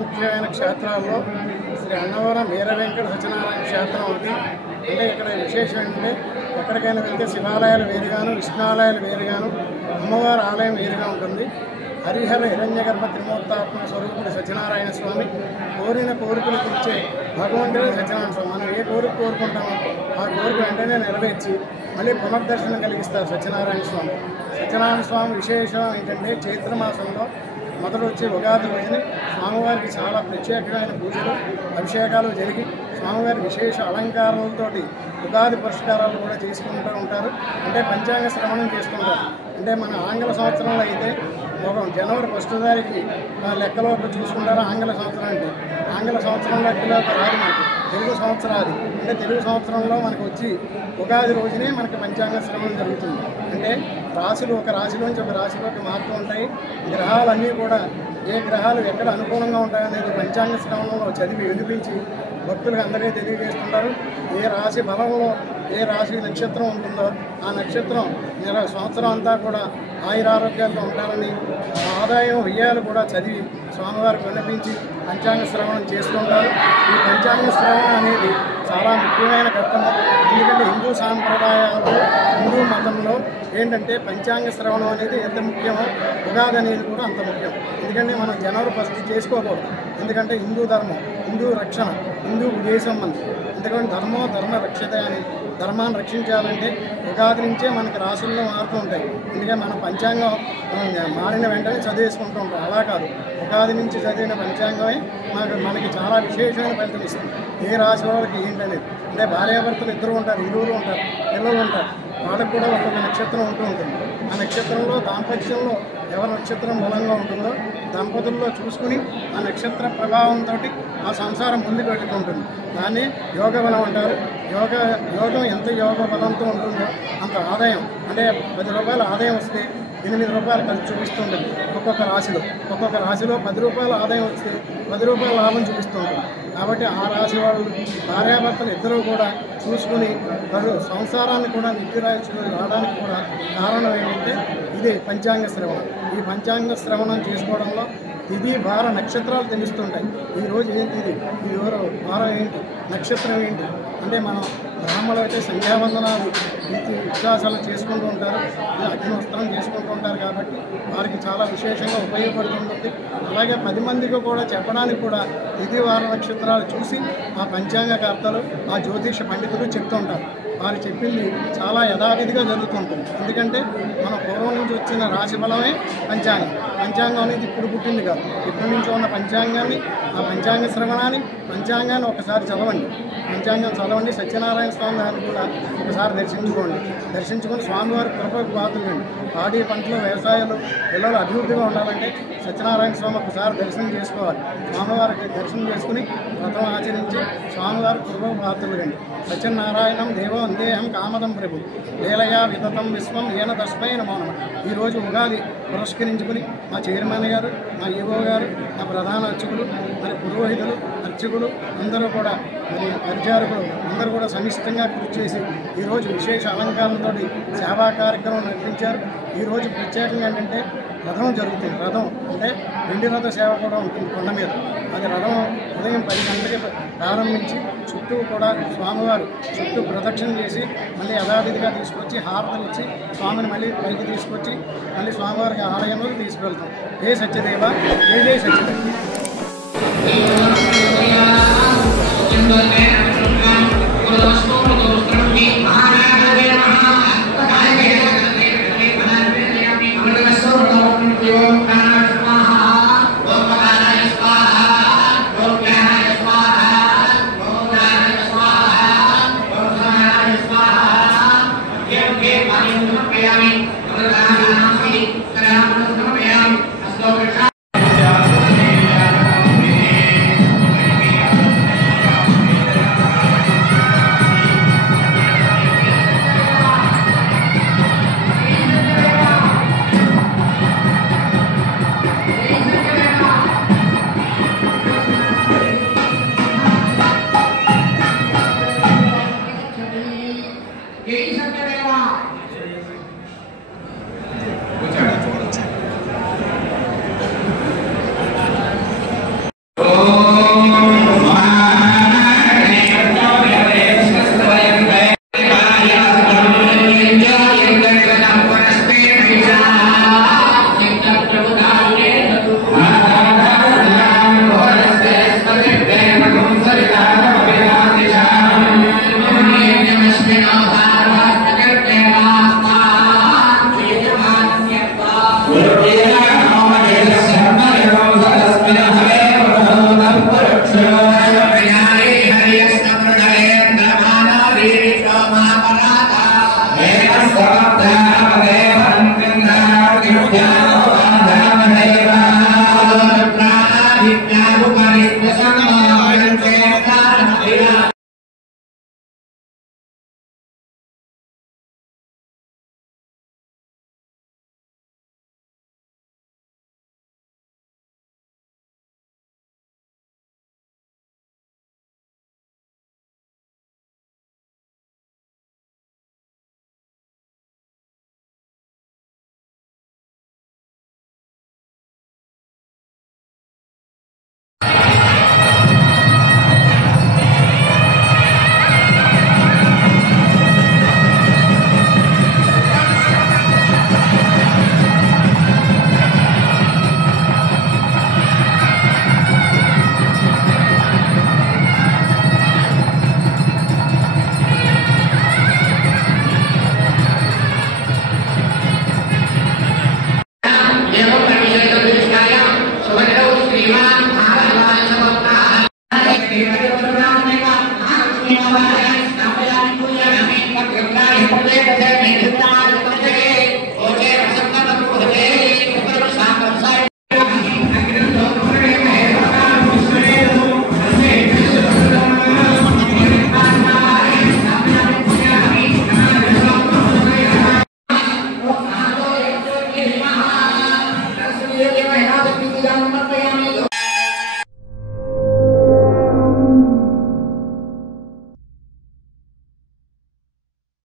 ముఖ్యమైన క్షేత్రాల్లో శ్రీ అన్నవరం వీర వెంకట సత్యనారాయణ క్షేత్రం ఒకటి. అంటే ఇక్కడ విశేషం ఏంటంటే ఎక్కడికైనా వెళ్తే శివాలయాలు వేరుగాను, విష్ణాలయాలు వేరుగాను, అమ్మవారి ఆలయం వేరుగా ఉంటుంది. హరిహర హిరణ్యగర్భ త్రిమూర్తాత్మ స్వరూపుడు సత్యనారాయణ స్వామి. కోరిన కోరికలు తీర్చే భగవంతుడే సత్యనారాయణ స్వామి. మనం ఏ కోరిక కోరుకుంటామో ఆ కోరిక వెంటనే నెరవేర్చి మళ్ళీ పునర్దర్శనం కలిగిస్తారు సత్యనారాయణ స్వామి. సత్యనారాయణ స్వామి విశేషం ఏంటంటే చైత్రమాసంలో మొదలు వచ్చే ఉగాది రోజున స్వామివారికి చాలా ప్రత్యేకమైన పూజలు, అభిషేకాలు జరిగి స్వామివారి విశేష అలంకారాలతోటి ఉగాది పురస్కారాలు కూడా చేసుకుంటూ ఉంటారు. అంటే పంచాంగ శ్రవణం చేసుకుంటారు. అంటే మన ఆంగ్ల సంవత్సరంలో అయితే జనవరి 1 తారీఖుకి లెక్కలో చూసుకుంటారు. ఆంగ్ల సంవత్సరం అంటే ఆంగ్ల సంవత్సరం లెక్కలో రాదు మనకి, తెలుగు సంవత్సరాది. అంటే తెలుగు సంవత్సరంలో మనకు వచ్చి ఉగాది రోజునే మనకి పంచాంగ శ్రవణం జరుగుతుంది. అంటే రాశులు ఒక రాశిలోంచి ఒక రాశిలోకి మారుతూ ఉంటాయి. గ్రహాలన్నీ కూడా ఏ గ్రహాలు ఎక్కడ అనుకూలంగా ఉంటాయనేది పంచాంగ శ్రవణంలో చదివి వినిపించి భక్తులకు అందరికీ తెలియజేస్తుంటారు. ఏ రాశి బలంలో ఏ రాశి నక్షత్రం ఉంటుందో ఆ నక్షత్రం సంవత్సరం అంతా కూడా ఆయురారోగ్యాలతో ఉంటారని ఆదాయం వ్యయాలు కూడా చదివి స్వామివారికి విన్నపించి పంచాంగ శ్రవణం చేసుకుంటారు. ఈ పంచాంగ శ్రవణం అనేది చాలా ముఖ్యమైన ఘట్టము. ఎందుకంటే హిందూ సాంప్రదాయాల్లో, హిందూ మతంలో ఏంటంటే పంచాంగ శ్రవణం అనేది ఎంత ముఖ్యమో ఉగాది అనేది కూడా అంత ముఖ్యం. ఎందుకంటే మనం జనవరి 1 చేసుకోకూడదు. ఎందుకంటే హిందూ ధర్మం, హిందూ రక్షణ, హిందూ దేశం మనది. ఎందుకంటే ధర్మ రక్షత అని ధర్మాన్ని రక్షించాలంటే ఉగాది నుంచే మనకి రాసుల్లో మారుతూ ఉంటాయి. ఎందుకంటే మన పంచాంగం మారిన వెంటనే చదివేసుకుంటూ ఉంటాం. అలా కాదు, ఉగాది నుంచి చదివిన పంచాంగమే మనకి చాలా విశేషమైన ఫలితం ఇస్తుంది. ఏ రాశి వాళ్ళకి ఏంటనేది. అంటే భార్యాభర్తలు ఇద్దరు ఉంటారు, ఇరువురు ఉంటారు, పిల్లలు ఉంటారు. వాళ్ళకు కూడా ఒక్కొక్క నక్షత్రం ఉంటుంది. ఆ నక్షత్రంలో దాంపత్యంలో ఎవరి నక్షత్రం బలంగా ఉంటుందో దంపతుల్లో చూసుకుని ఆ నక్షత్ర ప్రభావంతో ఆ సంసారం ముందుకు పెట్టుకుంటుంది. దాన్ని యోగ బలం అంటారు. యోగం ఎంత యోగ బలంతో ఉంటుందో అంత ఆదాయం. అంటే 10 రూపాయల ఆదాయం వస్తే 8 రూపాయలు ఖర్చు చూపిస్తుంటుంది. ఒక్కొక్క రాశిలో 10 రూపాయల ఆదాయం వస్తే 10 రూపాయల లాభం చూపిస్తుంటుంది. కాబట్టి ఆ రాశి వాళ్ళు భార్యాభర్తలు ఇద్దరూ కూడా చూసుకుని సంసారాన్ని కూడా నిత్యరాయించుకుని రావడానికి కూడా కారణం ఏంటంటే ఇది పంచాంగ శ్రవణం. ఈ పంచాంగ శ్రవణం చేసుకోవడంలో తిథి వార నక్షత్రాలు తెలుస్తుంటాయి. ఈరోజు ఏంటి, ఈ వారం ఏంటి, నక్షత్రం ఏంటి. అంటే మనం బ్రాహ్మణులు అయితే సంధ్యావందనాలు విశ్వాసాలు చేసుకుంటూ ఉంటారు, అగ్నివస్త్రం చేసుకుంటూ ఉంటారు. కాబట్టి వారికి చాలా విశేషంగా ఉపయోగపడుతుంటుంది. అలాగే 10 మందికి కూడా చెప్పడానికి కూడా తిథి వార నక్షత్రాలు చూసి ఆ పంచాంగకర్తలు, ఆ జ్యోతిష పండితులు చెప్తూ ఉంటారు. వారు చెప్పింది చాలా యథావిధిగా జరుగుతుంటుంది. ఎందుకంటే మన పూర్వం నుంచి వచ్చిన రాశి బలమే పంచాంగం అనేది ఇప్పుడు పుట్టింది కాదు. ఇప్పటి నుంచి ఉన్న పంచాంగాన్ని, ఆ పంచాంగ శ్రవణాన్ని, పంచాంగాన్ని ఒకసారి చదవండి. సత్యనారాయణ స్వామి గారిని కూడా ఒకసారి దర్శించుకొని స్వామివారి కృపకు పాత్రలండి. పాడి పంటలు, వ్యవసాయాలు, పిల్లలు అభివృద్ధిగా ఉండాలంటే సత్యనారాయణ స్వామి ఒకసారి దర్శనం చేసుకోవాలి. స్వామివారికి దర్శనం చేసుకుని వ్రతం ఆచరించి స్వామివారి కృపకు పాత్రలండి. సత్యనారాయణం దేవో అందేహం కామదం ప్రభు లీలయా వితతం విశ్వం ఏన తస్మై నమో నమః. ఈరోజు ఉగాది పురస్కరించుకుని మా చైర్మన్ గారు, మా ఈవో గారు, మా ప్రధాన అర్చకులు, మరి పురోహితులు, అర్చకులు అందరూ కూడా, మరి పరిచారకులు అందరూ కూడా సమిష్టంగా కృషి చేసి ఈరోజు విశేష అలంకారంతో సేవా కార్యక్రమం నడిపించారు. ఈరోజు ప్రత్యేకంగా ఏంటంటే రథం జరుగుతుంది. రథం అంటే వెండి రథ సేవ కూడా ఉంటుంది కొండ మీద. అది రథం ఉదయం 10 గంటలకి ప్రారంభించి చుట్టూ కూడా స్వామివారు చుట్టూ ప్రదక్షిణ చేసి మళ్ళీ యథావిధిగా తీసుకొచ్చి హారతలు ఇచ్చి స్వామిని మళ్ళీ పైకి తీసుకొచ్చి మళ్ళీ స్వామివారికి ఆలయంలోకి తీసుకెళ్తాం. జై సత్యదేవ, జై సత్యదేవ. पूजां समर्पयामि